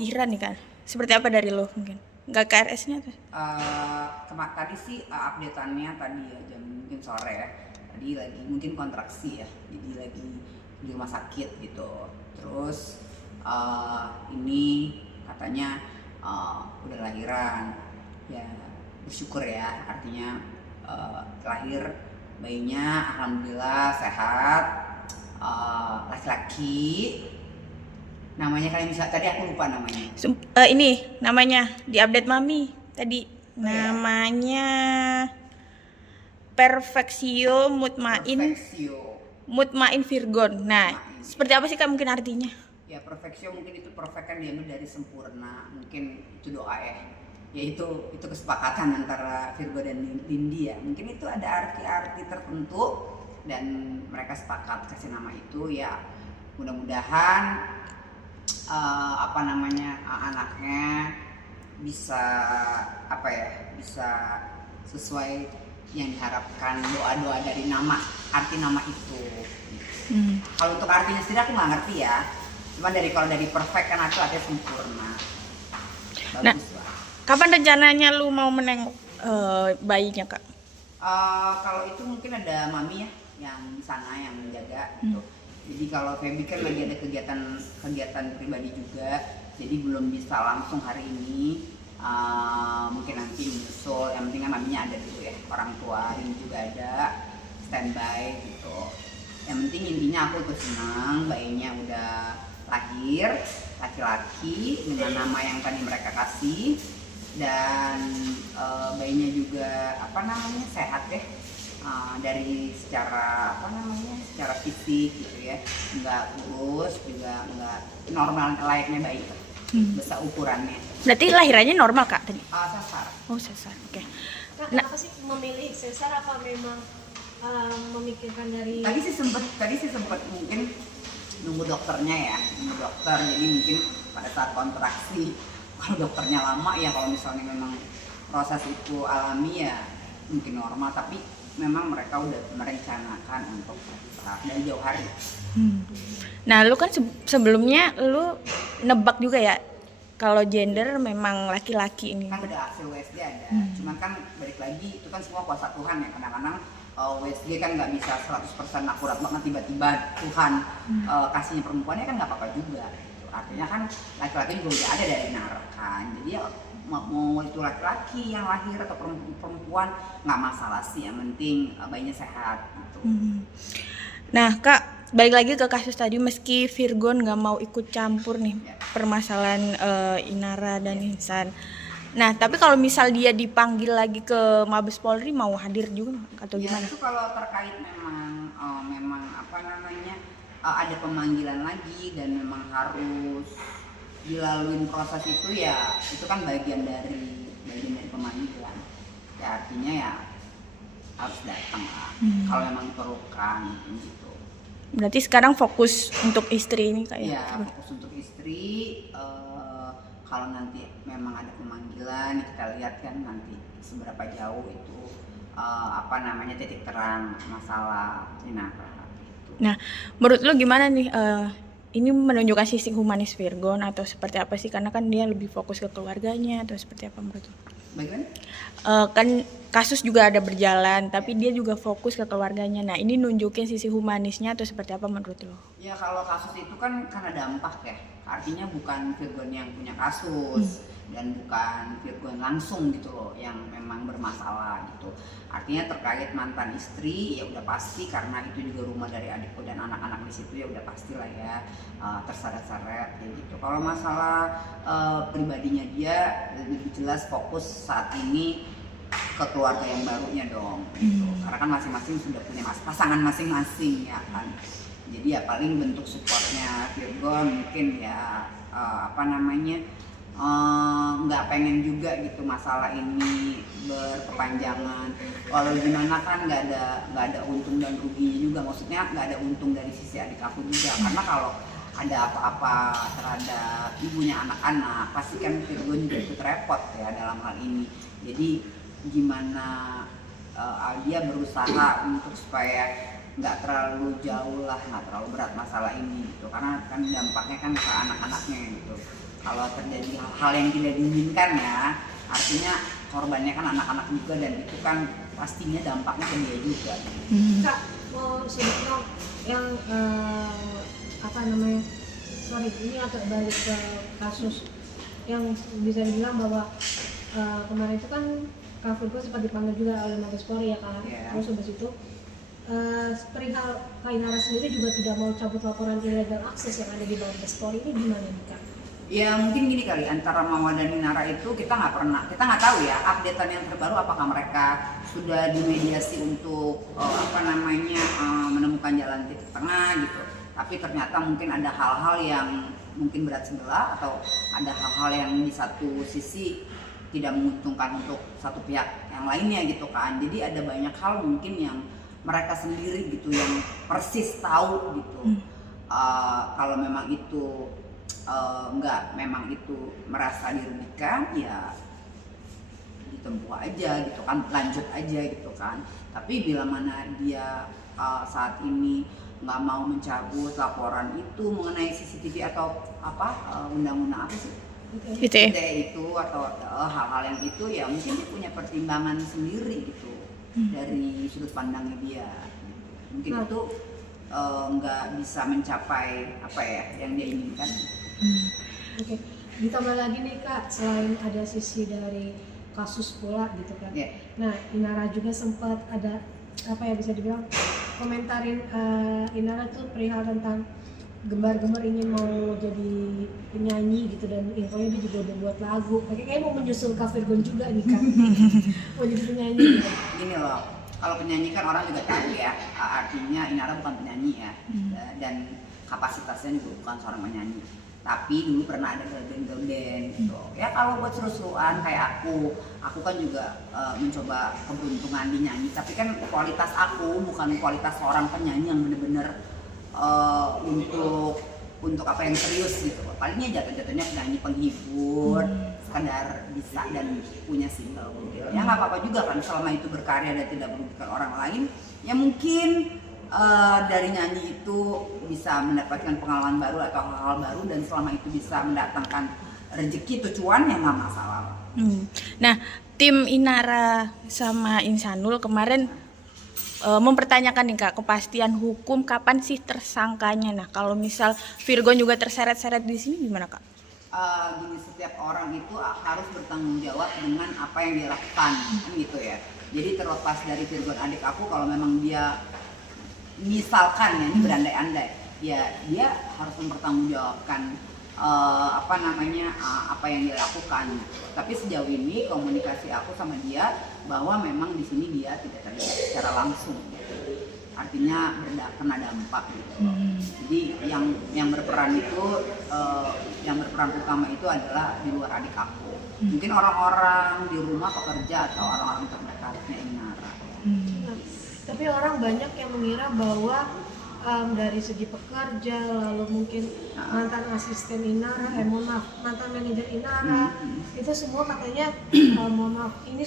lahiran nih kan. Seperti apa dari lo mungkin? Nggak KRS-nya tuh? Tadi sih update-annya tadi ya jam mungkin sore ya. Tadi lagi mungkin kontraksi ya, jadi lagi di rumah sakit gitu. Terus ini katanya udah lahiran. Ya bersyukur ya, artinya lahir bayinya alhamdulillah sehat, laki-laki. Namanya kalian bisa, tadi aku lupa namanya. Ini namanya di update mami tadi. Namanya Perfectio Mutmain Virgon. Nah, seperti apa sih Kak mungkin artinya? Ya Perfectio mungkin itu perfect kan diambil dari sempurna, mungkin itu doa ya. Yaitu kesepakatan antara Virgo dan Lindi ya. Mungkin itu ada arti-arti tertentu dan mereka sepakat kasih nama itu ya. Mudah-mudahan anaknya bisa bisa sesuai yang diharapkan, doa-doa dari arti nama itu. Kalau untuk artinya sendiri aku nggak ngerti ya, cuma kalau dari perfect kan itu artinya sempurna. Bagus lah. Kapan rencananya lu mau menengok bayinya Kak? Kalau itu mungkin ada mami ya yang di sana yang menjaga gitu. Jadi kalau Feby kan lagi ada kegiatan pribadi juga, jadi belum bisa langsung hari ini. Mungkin nanti menyusul, yang penting kan maminya ada dulu ya, orang tua ini juga ada standby gitu. Yang penting intinya aku ikut senang, bayinya udah lahir, laki-laki dengan nama yang tadi mereka kasih, dan bayinya juga sehat deh. Dari secara secara fisik gitu ya, nggak kurus juga, nggak normal, layaknya bayi, besar ukurannya. Berarti lahirannya normal Kak tadi? Sesar. Oh sesar, oke. Kenapa sih memilih sesar, apa memang memikirkan dari? Tadi sih sempet mungkin nunggu dokternya ya, jadi mungkin pada saat kontraksi kalau dokternya lama ya, kalau misalnya memang proses itu alami ya mungkin normal, tapi memang mereka udah merencanakan untuk dari jauh hari. Nah, lu kan sebelumnya lu nebak juga ya kalau gender memang laki-laki ini. Kan udah hasil USG ada, cuman kan balik lagi itu kan semua kuasa Tuhan ya. Kadang-kadang USG kan nggak bisa 100% akurat banget, tiba-tiba Tuhan kasihnya perempuannya kan nggak apa-apa juga. Artinya kan laki-laki juga udah ada dari nar kan, jadi ya mau itu laki-laki yang lahir atau perempuan nggak masalah sih, yang penting bayinya sehat gitu. Nah Kak, balik lagi ke kasus tadi, meski Virgon nggak mau ikut campur nih permasalahan Inara dan Insan. Nah tapi kalau misal dia dipanggil lagi ke Mabes Polri, mau hadir juga atau gimana? Itu kalau terkait memang ada pemanggilan lagi dan memang harus dilalui proses itu ya, itu kan bagian dari pemanggilan ya, artinya ya harus datang lah kalau memang diperlukan gitu. Berarti sekarang fokus untuk istri ini Kak ya? Ya fokus untuk istri. Kalau nanti memang ada pemanggilan, kita lihat kan nanti seberapa jauh itu titik terang masalah Inara gitu. Nah menurut lo gimana nih, ini menunjukkan sisi humanis Virgon atau seperti apa sih? Karena kan dia lebih fokus ke keluarganya atau seperti apa menurut lo? Bagaimana? Kan kasus juga ada berjalan, tapi dia juga fokus ke keluarganya. Nah ini nunjukin sisi humanisnya atau seperti apa menurut lo? Ya kalau kasus itu kan karena dampak ya, artinya bukan Virgon yang punya kasus dan bukan Virgon langsung gitu loh yang memang bermasalah gitu. Artinya terkait mantan istri ya udah pasti, karena itu juga rumah dari adikku dan anak-anak di situ ya udah pastilah ya terseret-seret ya gitu. Kalau masalah pribadinya dia lebih jelas fokus saat ini ke keluarga yang barunya dong gitu. Karena kan masing-masing sudah punya pasangan masing-masing ya kan. Jadi ya paling bentuk supportnya Virgon mungkin ya nggak pengen juga gitu masalah ini berkepanjangan. Kalau gimana kan nggak ada untung dan ruginya juga, maksudnya nggak ada untung dari sisi adik aku juga, karena kalau ada apa-apa terhadap ibunya anak-anak pasti kan Virgon juga ikut repot ya dalam hal ini. Jadi gimana dia berusaha untuk supaya nggak terlalu jauh lah, nggak terlalu berat masalah ini gitu, karena kan dampaknya kan ke anak-anaknya gitu. kalau terjadi hal-hal yang tidak diinginkan ya, artinya korbannya kan anak-anak juga dan itu kan pastinya dampaknya ke dia juga. Kak, mau sedikit dong yang apa namanya, sorry ini agak balik ke kasus yang bisa dibilang bahwa kemarin itu kan Kak Virgo sempat dipanggil juga oleh Mabes Polri ya kan. Yeah. Terus habis itu perihal Kak Inara sendiri juga tidak mau cabut laporan illegal akses yang ada di Mabes Polri, ini gimana nih Kak? Ya mungkin gini kali, antara Mawar dan Inara itu kita nggak tahu ya updatean yang terbaru apakah mereka sudah dimediasi untuk menemukan jalan titik tengah gitu. Tapi ternyata mungkin ada hal-hal yang mungkin berat sebelah atau ada hal-hal yang di satu sisi tidak menguntungkan untuk satu pihak yang lainnya gitu kan. Jadi ada banyak hal mungkin yang mereka sendiri gitu yang persis tahu gitu. Kalau memang itu memang itu merasa dirugikan ya ditempuh aja gitu kan, lanjut aja gitu kan. Tapi bila mana dia saat ini nggak mau mencabut laporan itu mengenai CCTV atau undang-undang apa sih ITE itu atau hal-hal yang itu, ya mungkin dia punya pertimbangan sendiri gitu dari sudut pandangnya dia. Mungkin itu nggak bisa mencapai apa ya yang dia inginkan. Oke, ditambah lagi nih Kak, selain ada sisi dari kasus pula gitu kan. Yeah. Nah, Inara juga sempat ada apa ya bisa dibilang komentarin Inara tuh perihal tentang gembar-gembar ingin mau jadi penyanyi gitu, dan infonya dia juga udah buat lagu. Kayaknya mau menyusul Kak Virgon juga nih Kak. Mau jadi penyanyi gitu. Gini loh, kalau penyanyi kan orang juga tahu ya, artinya Inara bukan penyanyi ya, dan kapasitasnya juga bukan seorang penyanyi. Tapi dulu pernah ada girl band gitu. Ya kalau buat seru-seruan kayak aku kan juga mencoba keberuntungan di nyanyi. Tapi kan kualitas aku bukan kualitas seorang penyanyi yang bener-bener untuk apa yang serius gitu. Palingnya jatuh-jatuhnya penyanyi penghibur, sekadar bisa dan punya single gitu. Ya nggak apa-apa juga kan selama itu berkarya dan tidak merugikan orang lain. Ya mungkin dari nyanyi itu bisa mendapatkan pengalaman baru atau hal-hal baru, dan selama itu bisa mendatangkan rezeki tujuan ya nggak masalah. Nah, tim Inara sama Insanul kemarin mempertanyakan nih Kak, kepastian hukum kapan sih tersangkanya. Nah, kalau misal Virgon juga terseret-seret di sini gimana Kak? Gini, setiap orang itu harus bertanggung jawab dengan apa yang dia lakukan kan gitu ya. Jadi terlepas dari Virgon adik aku, kalau memang dia misalkan ya ini berandai-andai ya, dia harus mempertanggungjawabkan apa yang dia lakukan. Tapi sejauh ini komunikasi aku sama dia bahwa memang di sini dia tidak terlibat secara langsung, artinya kena dampak gitu. Jadi yang berperan itu yang berperan utama itu adalah di luar adik aku. Mungkin orang-orang di rumah pekerja atau orang-orang terdekatnya Inara. Tapi orang banyak yang mengira bahwa dari segi pekerja, lalu mungkin mantan asisten Inara, mantan manajer Inara, itu semua katanya mohon maaf ini